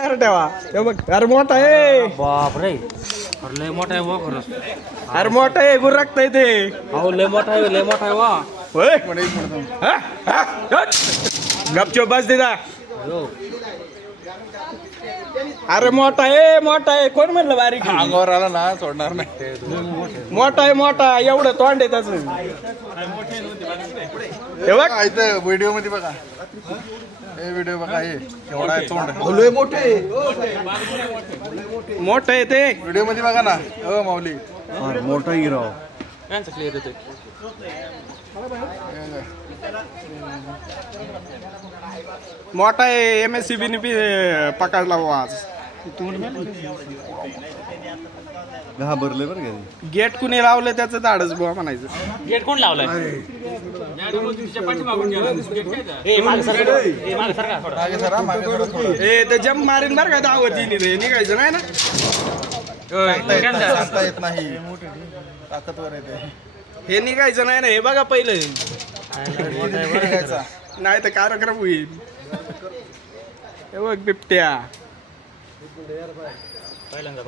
ठेवा हे बघ अरे मोठा आहे बाप रे लय मोठा आहे वा खरंच अरे मोठा आहे गुरकता ते अहो लय मोठा आहे वा होय गपचूप बस दिदा अरे मोठा आहे कोण म्हणलं बारीक अंगावर आला ना सोडणार नाही मोठा एवढं तोंड आहे त्याच हे बघ इथं व्हिडिओ मध्ये बघा हे व्हिडिओ बघा हे एवढा आहे तोंड मोठं आहे ते व्हिडिओ मध्ये बघा ना हो माऊली मोठा हिरो यांचं क्लिअर येते मोठा आहे MSCB ने पकडला आज घाबरले बरं का गेट कुणी लावलं त्याचं धाडच बुवा म्हणायचं गेट कोण लावलाय ए ते जम मारीन बरं का दावतीने रे निघायचं नाही ना सांगता येत नाही ताकदवर येते हे निघायचं नाही ना हे बघा पहिलं निघायचा नाही तर कार्यक्रम होईल हे बघ बिबट्या पहिल्यांदा